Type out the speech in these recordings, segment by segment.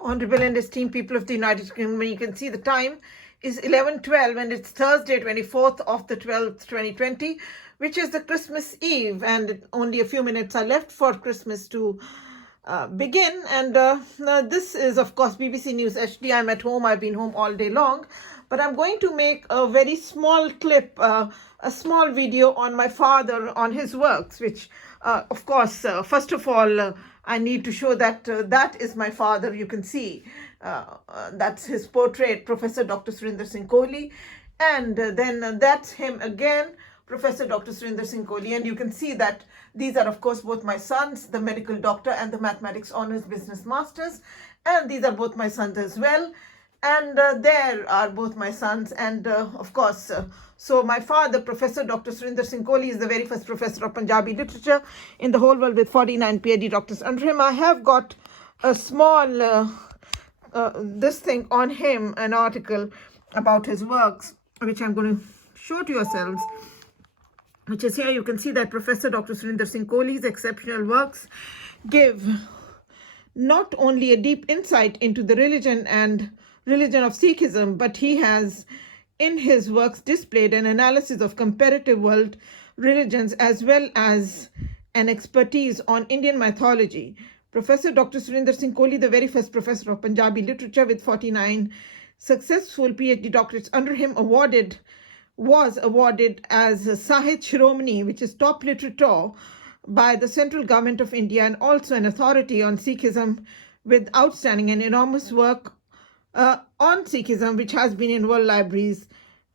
Honorable and esteemed people of the United Kingdom, you can see the time is 11:12 and it's Thursday, 24th of the 12th, 2020, which is the Christmas Eve, and only a few minutes are left for Christmas to begin. And now this is, of course, BBC News HD. I'm at home. I've been home all day long, but I'm going to make a very small clip, a small video on my father, on his works, which, of course, first of all, I need to show that that is my father. You can see that's his portrait, Professor Dr. Surinder Singh Kohli. And then that's him again, Professor Dr. Surinder Singh Kohli. And you can see that these are, of course, both my sons, the medical doctor and the mathematics honors business masters. And these are both my sons as well. And there are both my sons. And of course, so my father, Professor Dr. Surinder Singh Kohli, is the very first professor of Punjabi literature in the whole world with 49 PhD doctors under him. I have got a small, this thing on him, an article about his works, which I'm going to show to yourselves, which is here. You can see that Professor Dr. Surinder Singh Kohli's exceptional works give not only a deep insight into the religion of Sikhism, but he has in his works displayed an analysis of comparative world religions as well as an expertise on Indian mythology. Professor Dr. Surinder Singh Kohli, the very first professor of Punjabi literature with 49 successful PhD doctorates under him, was awarded as Sahit Shiromani, which is top literature, by the central government of India, and also an authority on Sikhism with outstanding and enormous work on Sikhism, which has been in world libraries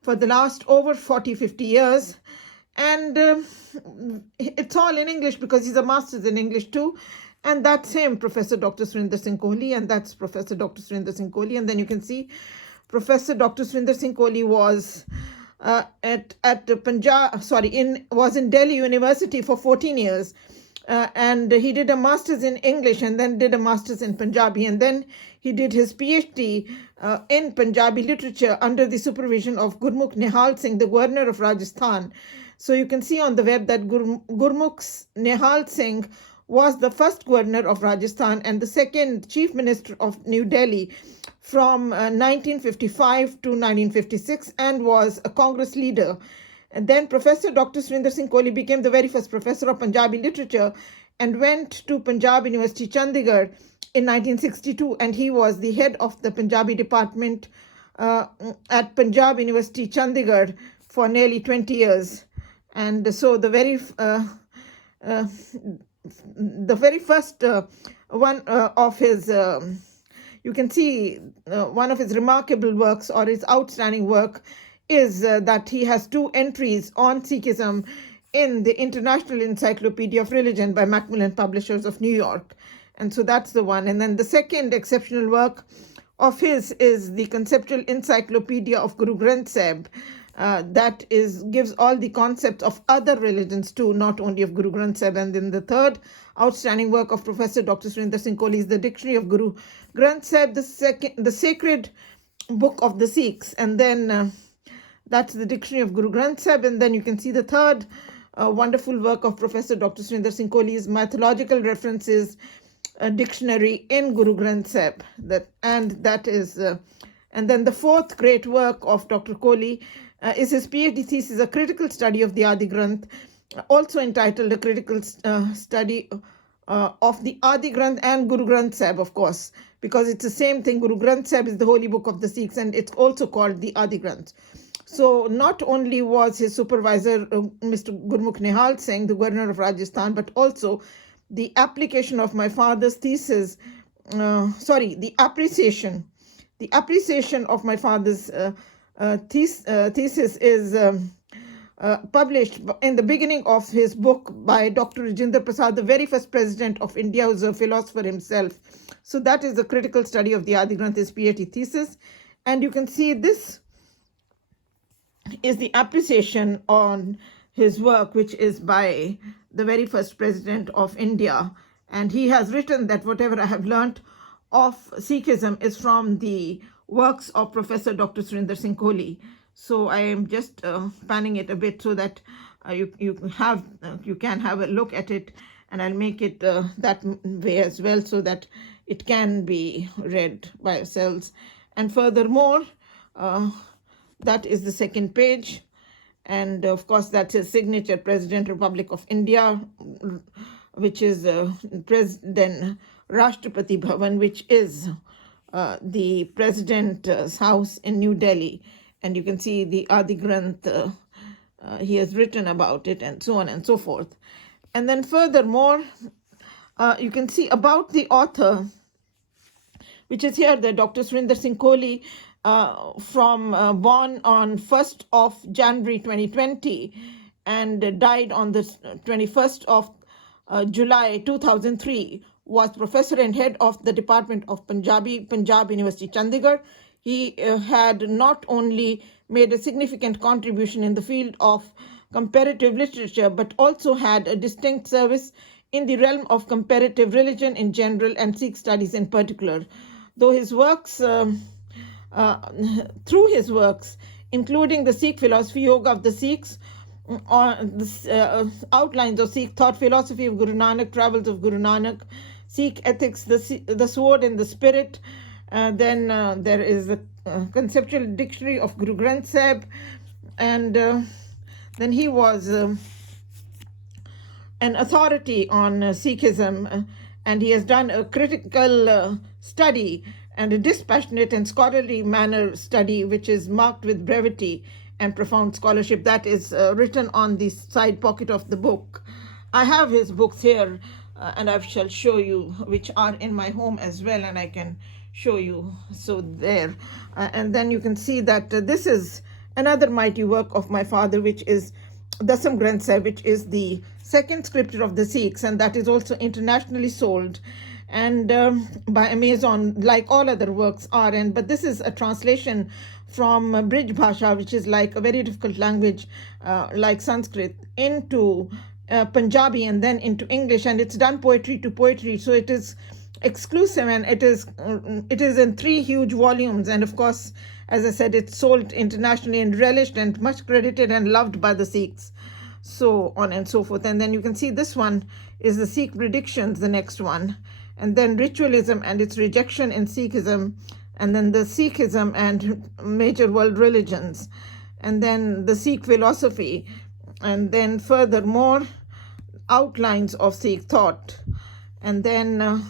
for the last over 40-50 years. And it's all in English because he's a master's in English too. And that's him, Professor Dr. Surinder Singh Kohli, and that's Professor Dr. Surinder Singh Kohli. And then you can see Professor Dr. Surinder Singh Kohli was was in Delhi University for 14 years. And he did a master's in English and then did a master's in Punjabi. And then he did his PhD in Punjabi literature under the supervision of Gurmukh Nihal Singh, the governor of Rajasthan. So you can see on the web that Gurmukh Nihal Singh was the first governor of Rajasthan and the second chief minister of New Delhi from 1955 to 1956, and was a Congress leader. And then Professor Dr. Surinder Singh Kohli became the very first professor of Punjabi literature and went to Punjab University, Chandigarh in 1962. And he was the head of the Punjabi department at Punjab University, Chandigarh for nearly 20 years. And so the very first one of his, you can see one of his remarkable works, or his outstanding work, is that he has 2 entries on Sikhism in the International Encyclopedia of Religion by Macmillan Publishers of New York. And so that's the one. And then the second exceptional work of his is the Conceptual Encyclopedia of Guru Granth Sahib. That gives all the concepts of other religions too, not only of Guru Granth Sahib. And then the third outstanding work of Professor Dr. Surinder Singh Kohli is the Dictionary of Guru Granth Sahib, the sacred book of the Sikhs. And then that's the Dictionary of Guru Granth Sahib. And then you can see the third wonderful work of Professor Dr. Surinder Singh Kohli is Mythological References Dictionary in Guru Granth Sahib. And then the fourth great work of Dr. Kohli is his PhD thesis, A Critical Study of the Adi Granth, also entitled A Critical Study of the Adi Granth and Guru Granth Sahib, of course, because it's the same thing. Guru Granth Sahib is the holy book of the Sikhs, and it's also called the Adi Granth. So not only was his supervisor Mr. Gurmukh Nihal Singh, the governor of Rajasthan, but also the application of my father's thesis, the appreciation of my father's thesis is published in the beginning of his book by Dr. Rajinder Prasad, the very first president of India, who's a philosopher himself. So that is the critical study of the Adi Granth, his PhD thesis. And you can see this is the appreciation on his work, which is by the very first president of India. And he has written that whatever I have learnt of Sikhism is from the works of Professor Dr. Surinder Singh Kohli. So I am just panning it a bit so that you can have a look at it, and I'll make it that way as well, so that it can be read by ourselves. And furthermore, that is the second page. And of course, that's his signature, President, Republic of India, which is President Rashtrapati Bhavan, which is the president's house in New Delhi. And you can see the Adi Granth, he has written about it, and so on and so forth. And then furthermore, you can see about the author, which is here, the Dr. Surinder Singh Kohli, born on 1st of January 2020 and died on the 21st of July 2003, was professor and head of the Department of Punjab University, Chandigarh. He had not only made a significant contribution in the field of comparative literature, but also had a distinct service in the realm of comparative religion in general and Sikh studies in particular. Though his works, through his works, including the Sikh philosophy, Yoga of the Sikhs, outlines of Sikh thought, philosophy of Guru Nanak, travels of Guru Nanak, Sikh ethics, the sword and the spirit. Then there is the conceptual dictionary of Guru Granth Sahib, and then he was an authority on Sikhism, and he has done a critical study and a dispassionate and scholarly manner study, which is marked with brevity and profound scholarship. That is written on the side pocket of the book. I have his books here, and I shall show you, which are in my home as well, and I can show you. So there. And then you can see that this is another mighty work of my father, which is Dasam Granth Sahib, which is the second scripture of the Sikhs, and that is also internationally sold and by Amazon, like all other works are. But this is a translation from Brij Bhasha, which is like a very difficult language, like Sanskrit, into Punjabi and then into English, and it's done poetry to poetry. So it is exclusive, and it is in 3 huge volumes. And of course, as I said, it's sold internationally and relished and much credited and loved by the Sikhs, so on and so forth. And then you can see this one is the Sikh predictions, the next one, and then ritualism and its rejection in Sikhism, and then the Sikhism and major world religions, and then the Sikh philosophy, and then furthermore outlines of Sikh thought, and then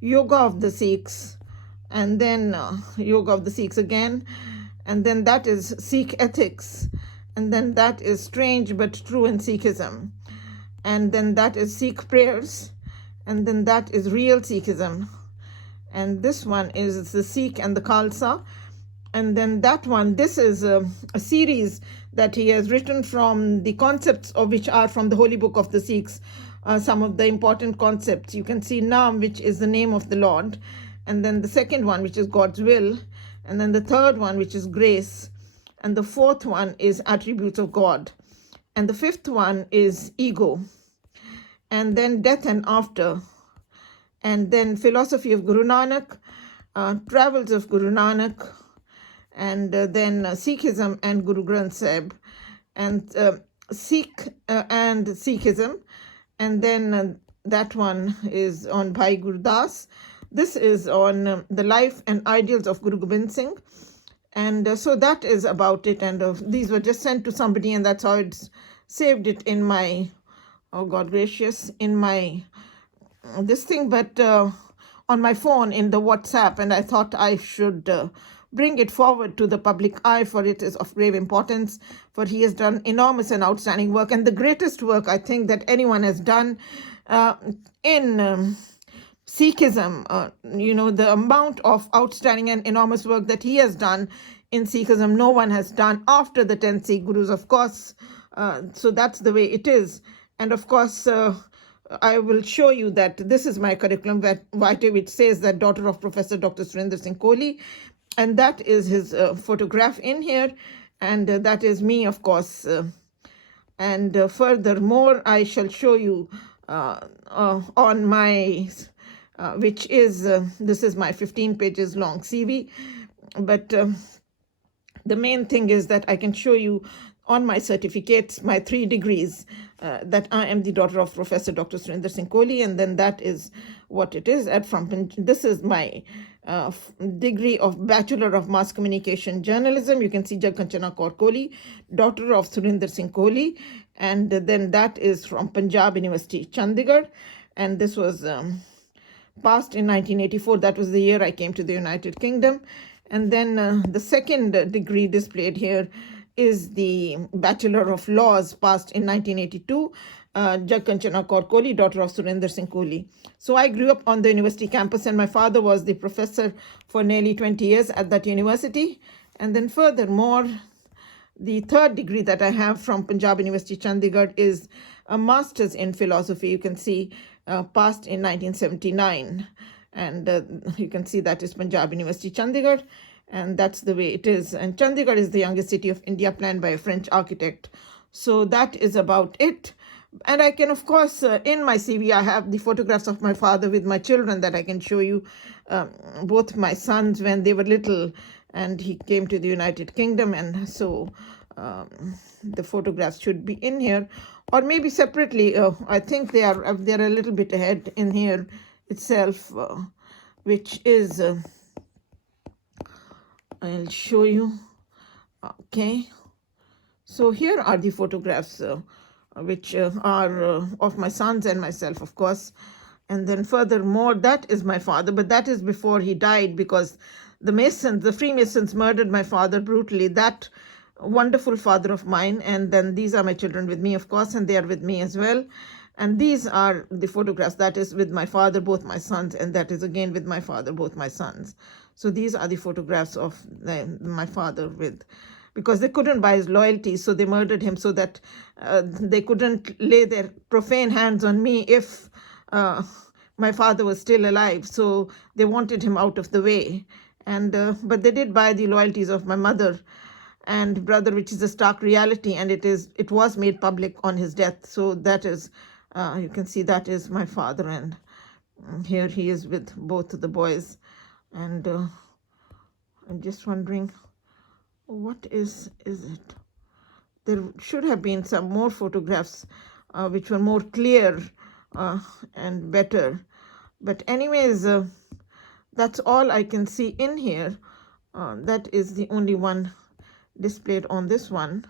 Yoga of the Sikhs, and then Yoga of the Sikhs again, and then that is Sikh ethics, and then that is strange but true in Sikhism, and then that is Sikh prayers, and then that is real Sikhism, and this one is the Sikh and the Khalsa, and then that one, this is a series that he has written from the concepts of which are from the Holy Book of the Sikhs, some of the important concepts. You can see Naam, which is the name of the Lord, and then the second one, which is God's will, and then the third one, which is grace, and the fourth one is attributes of God, and the fifth one is ego, and then death and after, and then philosophy of Guru Nanak, travels of Guru Nanak, and then Sikhism and Guru Granth Sahib, and Sikh and Sikhism, and then that one is on Bhai Gurdas. This is on the life and ideals of Guru Gobind Singh, and so that is about it. And these were just sent to somebody, and that's how it's saved it in my, oh God gracious, in my this thing, but on my phone in the WhatsApp, and I thought I should bring it forward to the public eye, for it is of grave importance, for he has done enormous and outstanding work, and the greatest work I think that anyone has done in Sikhism. The amount of outstanding and enormous work that he has done in Sikhism, no one has done after the 10 Sikh Gurus, of course. So that's the way it is. And of course, I will show you that this is my curriculum vitae, which says that daughter of Professor Dr. Surinder Singh Kohli, and that is his photograph in here, and that is me, of course. And furthermore, I shall show you on my, which is, this is my 15 pages long CV, but the main thing is that I can show you on my certificates, my 3 degrees, that I am the daughter of Professor Dr. Surinder Singh Kohli, and then that is what it is. This is my degree of Bachelor of Mass Communication Journalism. You can see Jagkanchana Kaur Kohli, daughter of Surinder Singh Kohli, and then that is from Punjab University, Chandigarh, and this was passed in 1984. That was the year I came to the United Kingdom. And then the second degree displayed here is the Bachelor of Laws, passed in 1982, Jagkanchana Kaur Kohli, daughter of Surinder Singh Kohli. So I grew up on the university campus, and my father was the professor for nearly 20 years at that university. And then furthermore, the third degree that I have from Punjab University, Chandigarh, is a master's in philosophy. You can see passed in 1979. And you can see that is Punjab University, Chandigarh. And that's the way it is. And Chandigarh is the youngest city of India, planned by a French architect. So that is about it. And I can, of course, in my CV, I have the photographs of my father with my children that I can show you. Both my sons when they were little, and he came to the United Kingdom. And so the photographs should be in here, or maybe separately. I think they're a little bit ahead in here itself, which is... I'll show you. Okay, so here are the photographs which are of my sons and myself, of course. And then furthermore, that is my father, but that is before he died, because the Freemasons murdered my father brutally. That wonderful father of mine. And then these are my children with me, of course, and they are with me as well. And these are the photographs. That is with my father, both my sons, and that is again with my father, both my sons. So these are the photographs of my father because they couldn't buy his loyalty, so they murdered him so that they couldn't lay their profane hands on me if my father was still alive. So they wanted him out of the way. And but they did buy the loyalties of my mother and brother, which is a stark reality, and it was made public on his death. So that is, you can see that is my father, and here he is with both of the boys. And I'm just wondering, what is it? There should have been some more photographs which were more clear and better. But anyways, that's all I can see in here. That is the only one displayed on this one.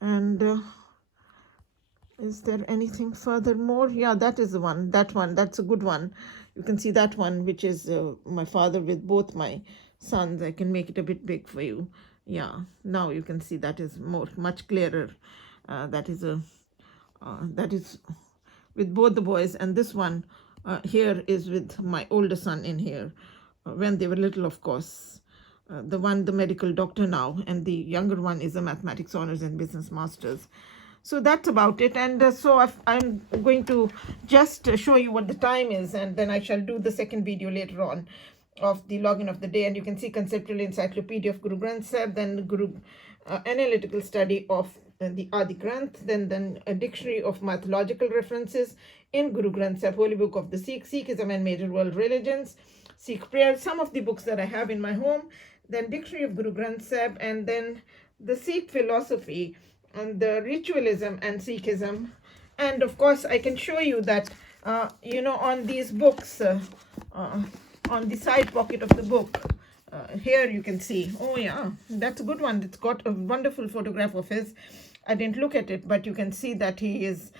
And is there anything furthermore? Yeah, that is the one. That's a good one. You can see that one, which is my father with both my sons. I can make it a bit big for you. Yeah, now you can see that is much clearer. That is with both the boys. And this one here is with my older son in here when they were little, of course. The medical doctor now, and the younger one is a mathematics honors and business masters. So that's about it. And so I'm going to just show you what the time is, and then I shall do the second video later on of the login of the day. And you can see Conceptual Encyclopedia of Guru Granth Sahib, then Guru Analytical Study of the Adi Granth, then a Dictionary of Mythological References in Guru Granth Sahib, Holy Book of the Sikh, Sikhism and Major World Religions, Sikh Prayers, some of the books that I have in my home, then Dictionary of Guru Granth Sahib, and then the Sikh philosophy, and the ritualism and Sikhism. And of course, I can show you that, on these books, on the side pocket of the book, here you can see, oh yeah, that's a good one. It's got a wonderful photograph of his. I didn't look at it, but you can see that he is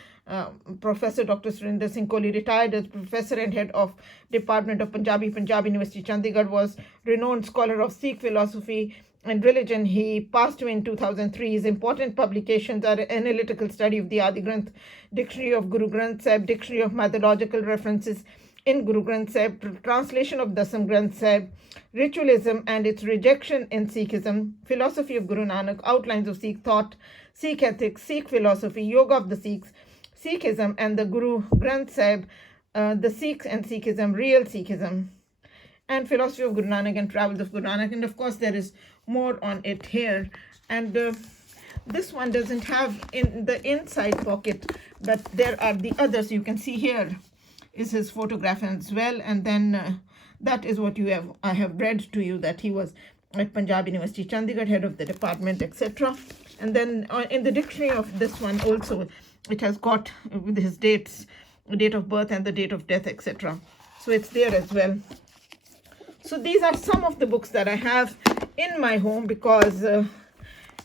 Professor Dr. Surinder Singh Kohli, retired as professor and head of Department of Punjab University, Chandigarh, was renowned scholar of Sikh philosophy and religion. He passed away in 2003. His important publications are Analytical Study of the Adi Granth, Dictionary of Guru Granth Sahib, Dictionary of Mythological References in Guru Granth Sahib, Translation of Dasam Granth Sahib, Ritualism and its Rejection in Sikhism, Philosophy of Guru Nanak, Outlines of Sikh Thought, Sikh Ethics, Sikh Philosophy, Yoga of the Sikhs, Sikhism and the Guru Granth Sahib, the Sikhs and Sikhism, Real Sikhism, and Philosophy of Guru Nanak and Travels of Guru Nanak. And of course, there is more on it here. And this one doesn't have in the inside pocket, but there are the others. You can see here is his photograph as well. And then that is what I have read to you, that he was at Punjab University, Chandigarh, head of the department, etc. And then in the dictionary of this one also, it has got with his dates, date of birth and the date of death, etc. So it's there as well. So these are some of the books that I have in my home because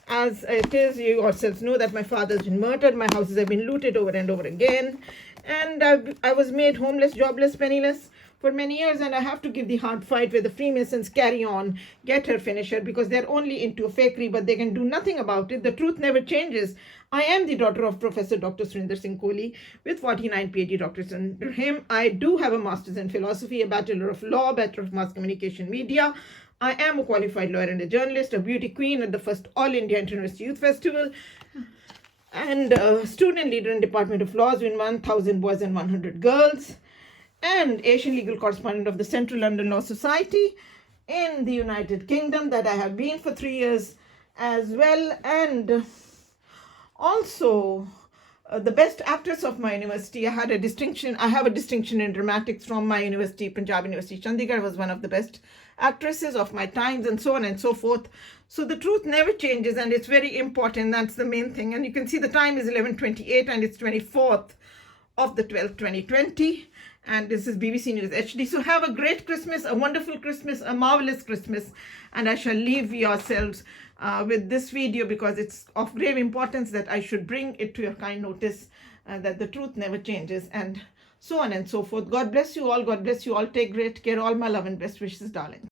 as it is, you yourselves know that my father's been murdered, my houses have been looted over and over again, and I was made homeless, jobless, penniless for many years, and I have to give the hard fight where the Freemasons carry on, get her, finish her, because they're only into fakery, but they can do nothing about it. The truth never changes. I am the daughter of Professor Dr. Surinder Singh Kohli with 49 PhD doctorates under him. I do have a master's in philosophy, a bachelor of law, bachelor of mass communication media. I am a qualified lawyer and a journalist, a beauty queen at the first All India International Youth Festival, and a student leader in Department of Laws with 1,000 boys and 100 girls, and Asian legal correspondent of the Central London Law Society in the United Kingdom that I have been for 3 years as well, and also the best actress of my university. I have a distinction in dramatics from my university, Punjab University, Chandigarh. Was one of the best actresses of my times, and so on and so forth. So the truth never changes, and it's very important. That's the main thing. And you can see the time is 11:28, and it's 24th of the 12th, 2020. And this is BBC News HD. So have a great Christmas, a wonderful Christmas, a marvelous Christmas. And I shall leave yourselves with this video because it's of grave importance that I should bring it to your kind notice that the truth never changes, and so on and so forth. God bless you all. God bless you all. Take great care. All my love and best wishes, darling.